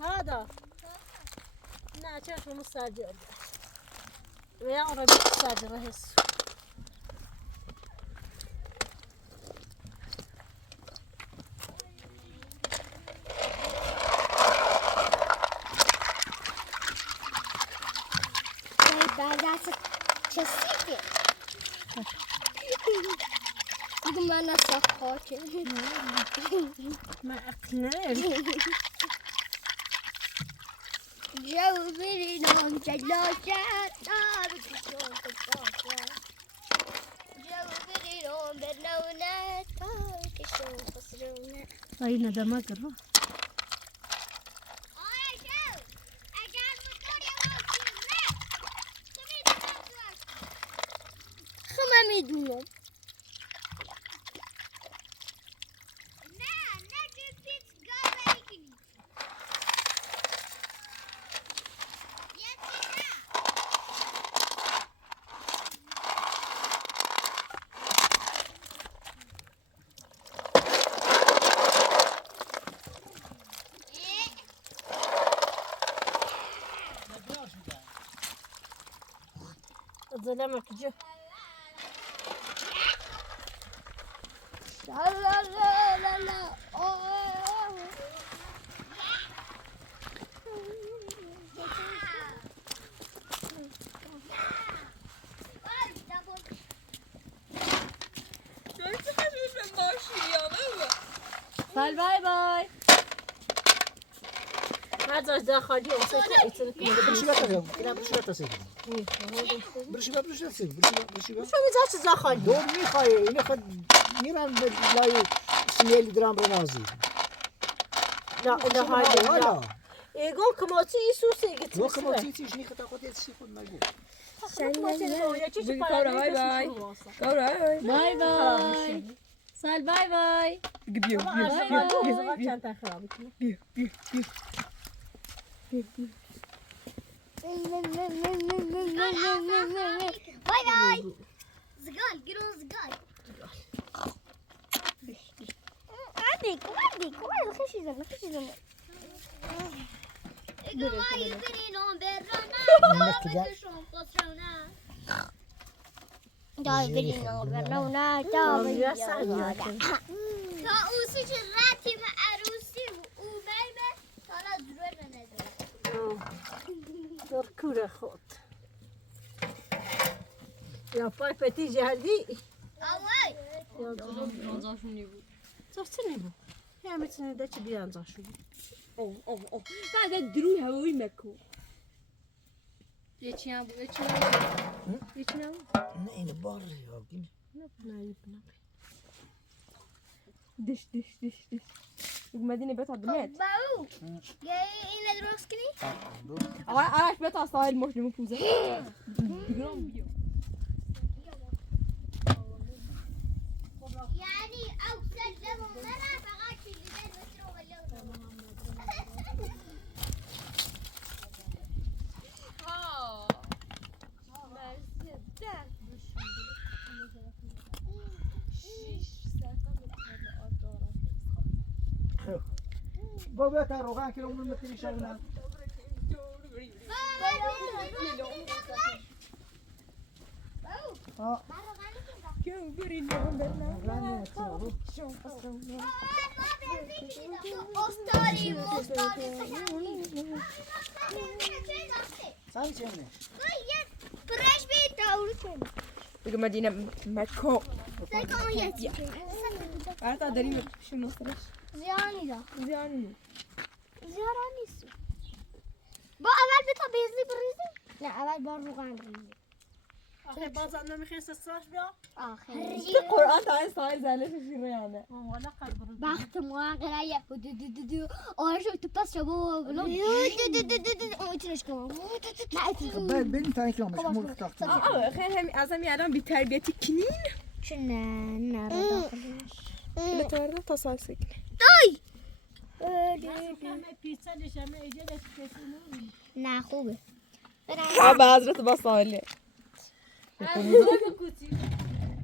هذا لا شايف مستعجل يا ربي مستعجل احس بعد از چسیه دیگه من اصلا خاطر ما اقنعت جو برينون جلاشات جو برينون برنونات كشو خسرونا هاي ندمة قرا خما میدونم ظلمك جو لا لا لا لا لا سال باي باي هذا داخلي وصلت برشي بقى كده برشي بقى تسيب برشي بقى شو مزاج داخلي دور میخوای اینو خود میرن به لای سیلی درام رو نازی لا لا هاي حالا يقول كموتي سوسي قلت تو که چیزی نیخ تا خودت چی خود نگو باي باي باي باي سال باي باي بيو باي باي زقال قرون زقال عادي خشي زمان ما يبرينون برانا شون خسرونا دا يبرينون برانا دا تا اوسی چه راتی و عروسی و اومه حالا دروه نداره دور كورة خود يا باي بتي جهدي آوای صفتني بو يا متني دا تبي انزاشو بعد دروي هوي مكو يچيان بو يچيان نه این بار یاگین دش مدينة بيت عبدالمات باو جاي این درست کنی؟ عارف بيت عصاير المخدم مفوزة يعني أو سلم ومرة فقط في اللي بين متر ولا بابا تا روغن کیلو من متری شونه ها سانی چه نه بگو مدینه مکو سکان یه حتی داریم شو مسترش زیانی دا زیانی زیاران نیست با اول به تا بیزی بریزیم نه اول با روغن بریزیم آخه بازم نمیخواست استراش بیا آخر قرآن تا این سایل زلش شیرینه والا قلب رو وقت ما قرایه آرشو تو پس شبا بلو اوتنش کنم بعد ببین تا اینکه مش مول تاخت خیلی هم از همین الان بی تربیتی کنین چون نه را داخلش بتورده تا سال سکنه همه پیتزا نشمه ایجا دست نه خوبه آب حضرت با ساله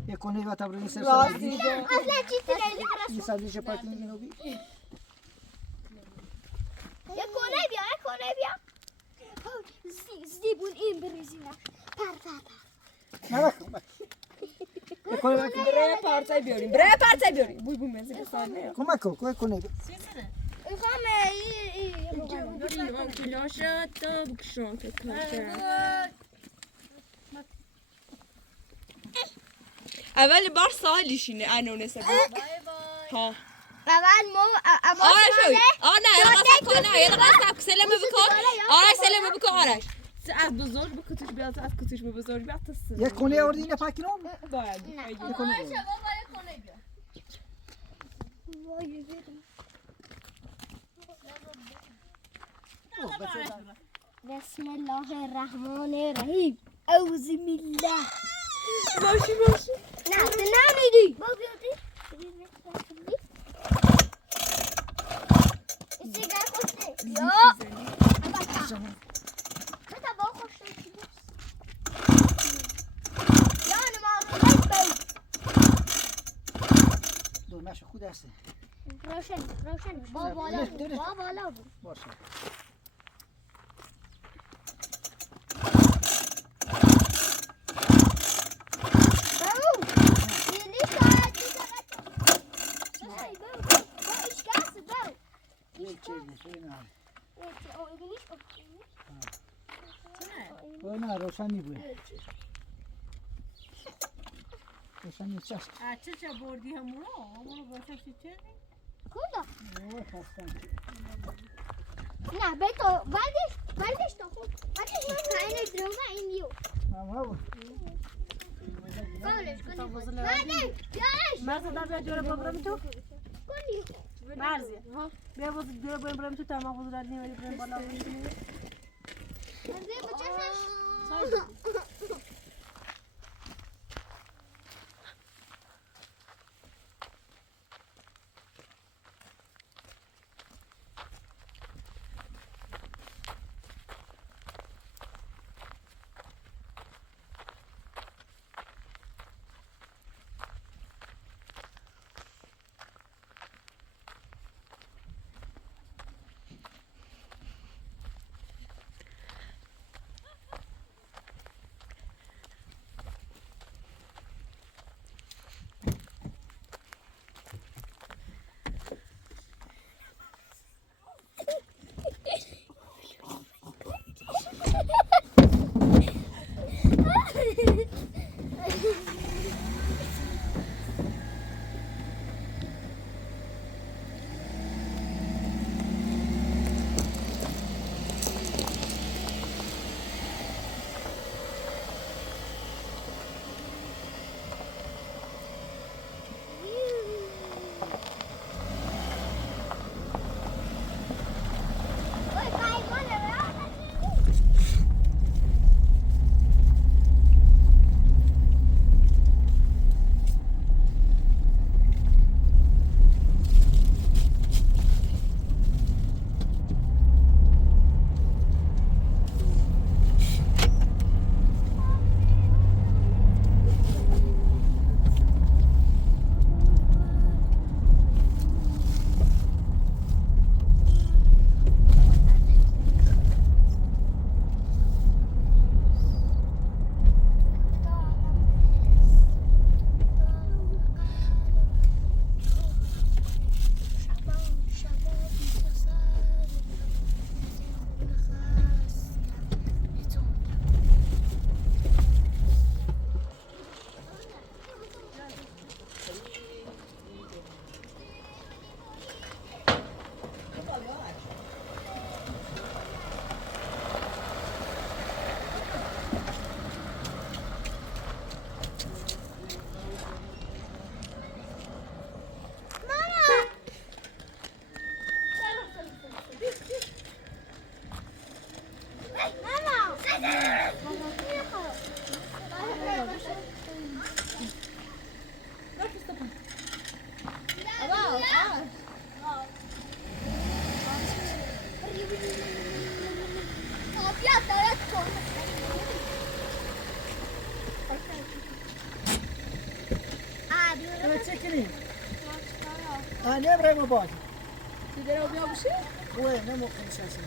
یه کنه و تبرین سر راستی اصلا چیزی نیست این سبزی چپاتی اینو بی یه کنه بیا زیبون این بریزیم پر نه یه کنه برای پارچه بیاریم بوی بوی منزی که ساله کمک کن کنه اول بار سالیشینه انونه سبب ها اول ما آرش نه یه قصد کنه یه قصد سلمه بکن آرش سلمه بکن آرش از بزرگ به کتوش بیاد از کتوش به بزرگ بیاد تا یه کنه آوردی اینه پاکی نم باید یه کنه بسم الله الرحمن الرحیم اعوذ بالله باشی نه تو نمیدی با بیادی سیگار خوشته یا بتا با خوشته یا نماز باید دورمش خود هسته روشن با بالا بود باشه نه روشنی بود روشنی چشم چه بردی همونو باشه چه کلا نه بیتو بعدش تو خوب بعدش من اینو دروغ اینیو اما بود کالش کنی بعدش بیارش مرز در بیا جوره برم تو کنی مرزی بیا باز جوره برم تو تمام باز در نیوری برم بالا مرزی بچه‌ش نمیره ما باز تو در بیا بشه خوبه نموقع نشسته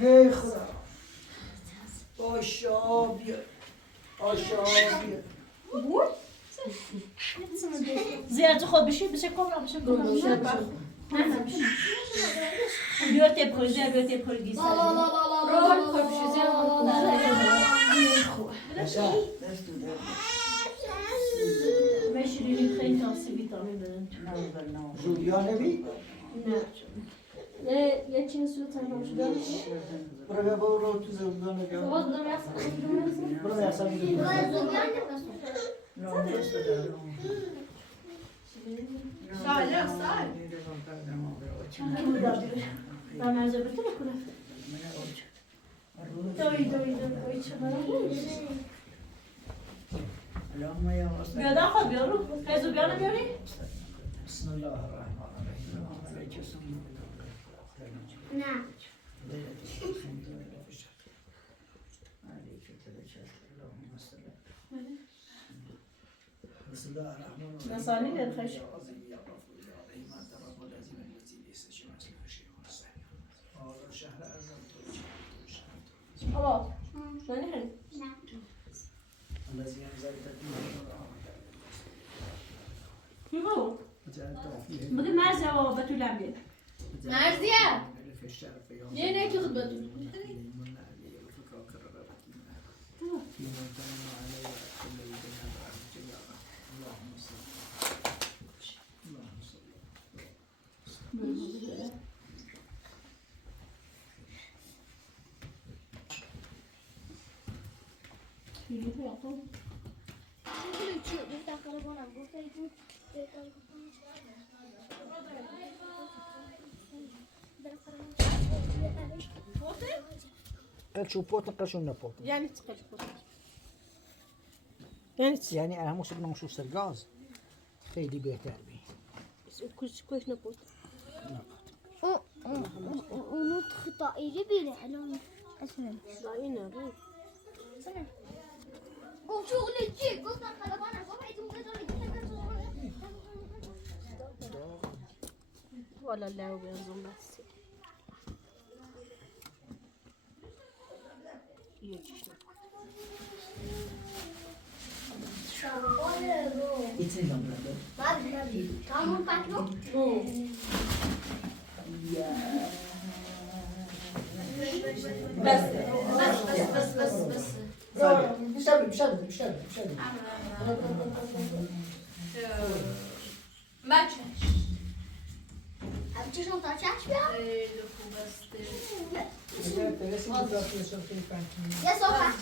هی خدا آشا بیا آشا بیا زیاد خود بشه کاملا بشه نه بیار تیپ کنی زیاد بیار تیپ کنی گیسه رول خود بشه زیاد مشروعی خیلی تاسی ویتامین بدن جولیا نبی؟ نه یه چیزی سو تمام شده برو تو زبان نگاه برو میاسم Ben merze bütün okula. Doy Biadan خود بیارو. کیسو بیانه بیاری؟ بسم الله الرحمن الرحیم. نه بسم الله الرحمن الرحیم. نسانی دل خش. آبا. نه نه. الذي انزل میگو. بگی مرزه و بتولم بیاد. مرزیه نه که خود بدون شو بوت قشون نبوت یعنی چقدر بود؟ يعني انا مو سبنا شو سرقاز خیلی بهتر بی کوش نبود. اونو خطائیه بیره الان اسمه اینه بود. گفت شغل چی؟ گفت خلبانه گفت ایتون والا لو بنزون بس. İçin lan Tamam patlo. بس بشرب ماتش Abi چشم تا چشم بیا یه صحبت یه صحبت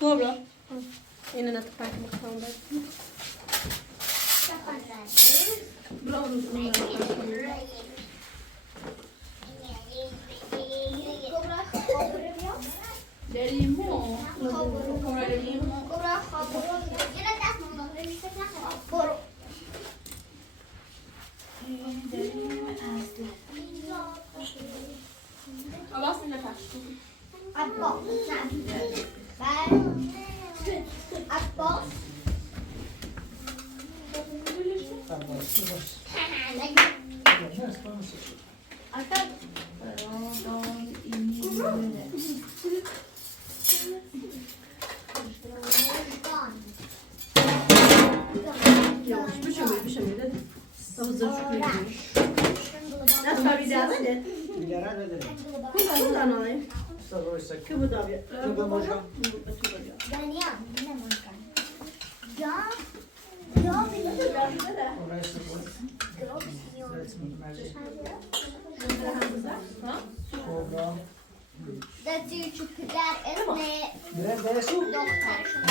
کبرا اینو نتفکر میکنم لیمو لیمو خلاص نفشت عباس عباس Deci ci peder esme doktorşun.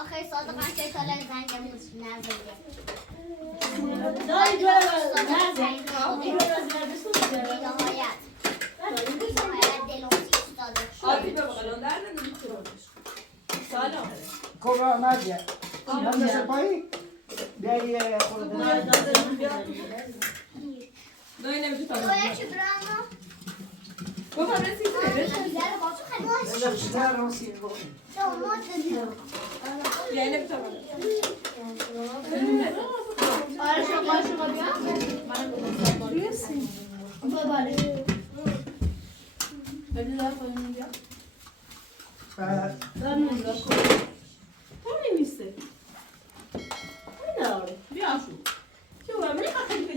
آخه صادق عشان طلع زنگ مش نازله. دای جواب نهایت دلوسی استاد. آبی به بغلان در نمیتونم سلام کبرا نادیا من دست پایی بیایی خود دای نمیتونم Doya çıbrağın بابا رسیده بیشتر راسی یعنی بتابه آره شما بیا بابا بده دار کنیم بیا دار نمیدار کنیم تو نیسته نه بیا شو چه ولی خیلی